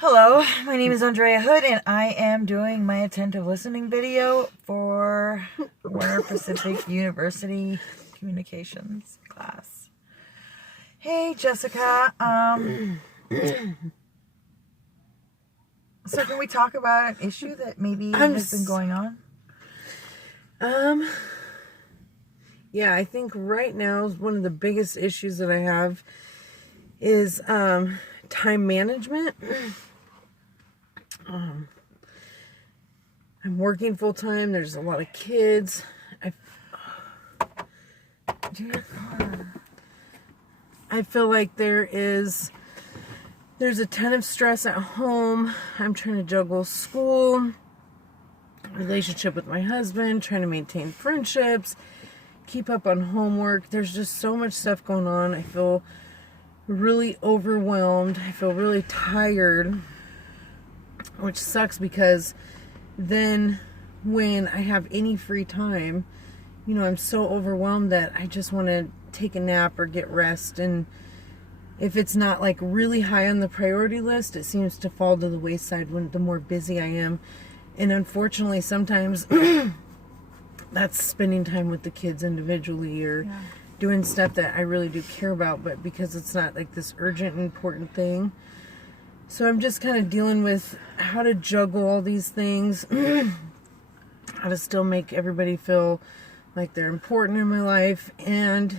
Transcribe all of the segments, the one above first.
Hello, my name is Andrea Hood, and I am doing my attentive listening video for Warner Pacific University Communications class. Hey, Jessica. So can we talk about an issue that maybe has been going on? Yeah, I think right now one of the biggest issues that I have is time management. I'm working full time. There's a lot of kids. I feel like there's a ton of stress at home. I'm trying to juggle school, relationship with my husband, trying to maintain friendships, keep up on homework. There's just so much stuff going on. I feel really overwhelmed. I feel really tired, which sucks because then when I have any free time, I'm so overwhelmed that I just want to take a nap or get rest. And if it's not like really high on the priority list, it seems to fall to the wayside when the more busy I am. And unfortunately, sometimes that's spending time with the kids individually or doing stuff that I really do care about, but because it's not like this urgent and important thing. So I'm just kind of dealing with how to juggle all these things, how to still make everybody feel like they're important in my life, and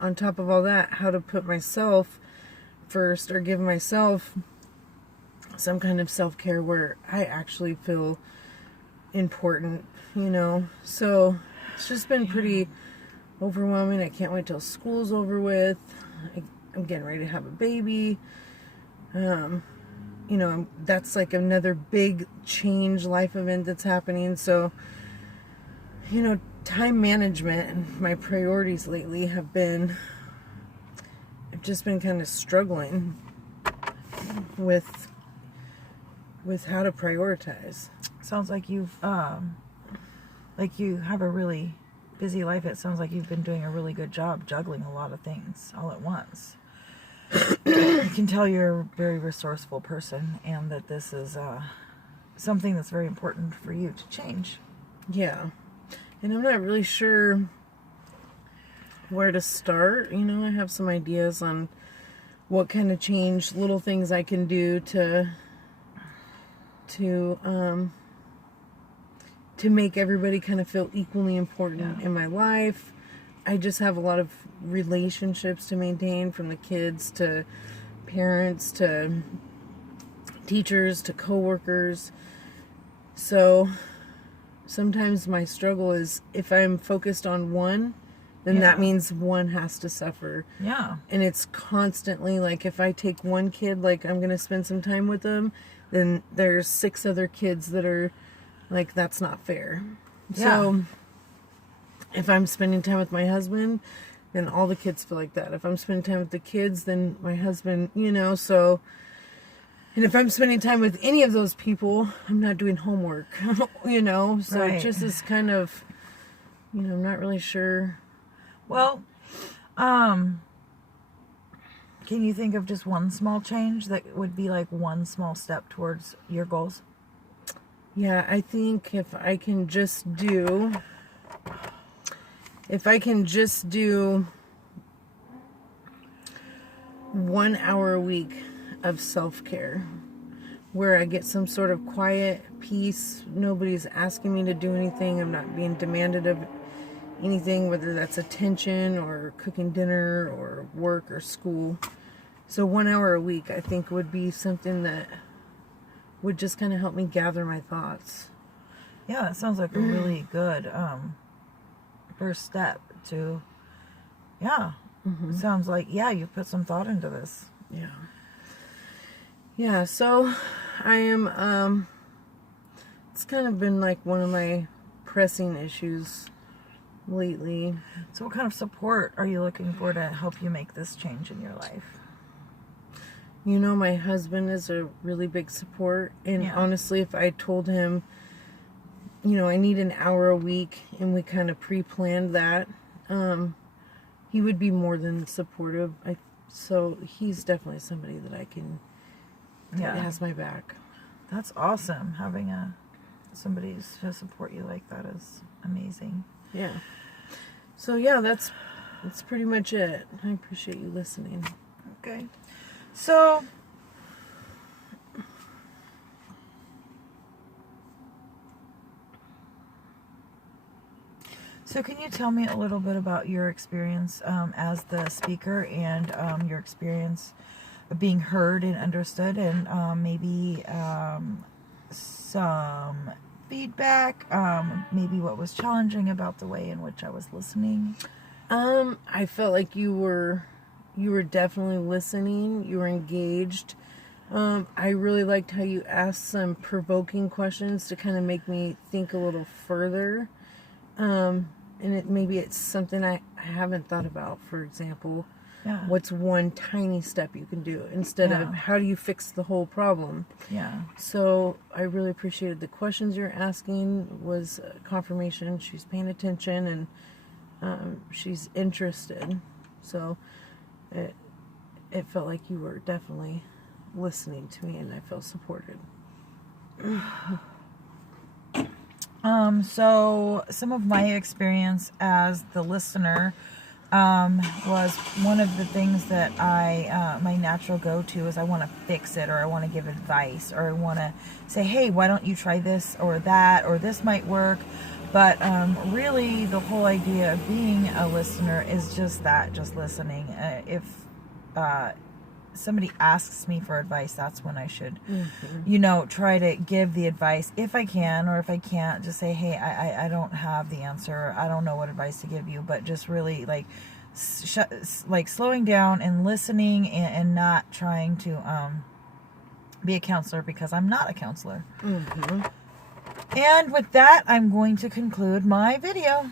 on top of all that, how to put myself first or give myself some kind of self-care where I actually feel important, So it's just been pretty overwhelming. I can't wait till school's over with. I'm getting ready to have a baby. That's like another big change life event that's happening. So, time management and my priorities lately I've just been kind of struggling with how to prioritize. Sounds like you have a really busy life. It sounds like you've been doing a really good job juggling a lot of things all at once. I can tell you're a very resourceful person, and that this is something that's very important for you to change. Yeah. And I'm not really sure where to start. I have some ideas on what kind of change, little things I can do to make everybody kind of feel equally important in my life. I just have a lot of relationships to maintain, from the kids to parents to teachers to coworkers. So sometimes my struggle is if I'm focused on one, then that means one has to suffer. Yeah. And it's constantly like, if I take one kid, like I'm going to spend some time with them, then there's 6 other kids that are like, that's not fair. Yeah. So if I'm spending time with my husband, then all the kids feel like that. If I'm spending time with the kids, then my husband, so. And if I'm spending time with any of those people, I'm not doing homework, So Right. It just is kind of, I'm not really sure. Well, can you think of just one small change that would be like one small step towards your goals? Yeah, I think if I can just do 1 hour a week of self-care where I get some sort of quiet peace. Nobody's asking me to do anything. I'm not being demanded of anything, whether that's attention or cooking dinner or work or school. So 1 hour a week, I think, would be something that would just kind of help me gather my thoughts. Yeah, that sounds like a really good first step to, It sounds like, you put some thought into this. Yeah, so I am, it's kind of been like one of my pressing issues lately. So what kind of support are you looking for to help you make this change in your life? My husband is a really big support. And honestly, if I told him, I need an hour a week, and we kind of pre-planned that, he would be more than supportive. So he's definitely somebody that I can Yeah. that has my back. That's awesome. Having somebody to support you like that is amazing. Yeah. So yeah, that's pretty much it. I appreciate you listening. Okay. So can you tell me a little bit about your experience as the speaker and your experience of being heard and understood, and maybe some feedback, maybe what was challenging about the way in which I was listening? I felt like you were definitely listening. You were engaged. I really liked how you asked some provoking questions to kind of make me think a little further. And maybe it's something I haven't thought about. For example, what's one tiny step you can do instead of how do you fix the whole problem? Yeah. So I really appreciated the questions you're asking. Was confirmation she's paying attention and she's interested. So it felt like you were definitely listening to me, and I felt supported. So some of my experience as the listener was one of the things that my natural go-to is I want to fix it, or I want to give advice, or I want to say, hey, why don't you try this or that, or this might work. But really the whole idea of being a listener is just that, just listening. If somebody asks me for advice, that's when I should, try to give the advice if I can, or if I can't, just say, hey, I don't have the answer. I don't know what advice to give you, but just really slowing down and listening and not trying to be a counselor, because I'm not a counselor. And with that, I'm going to conclude my video.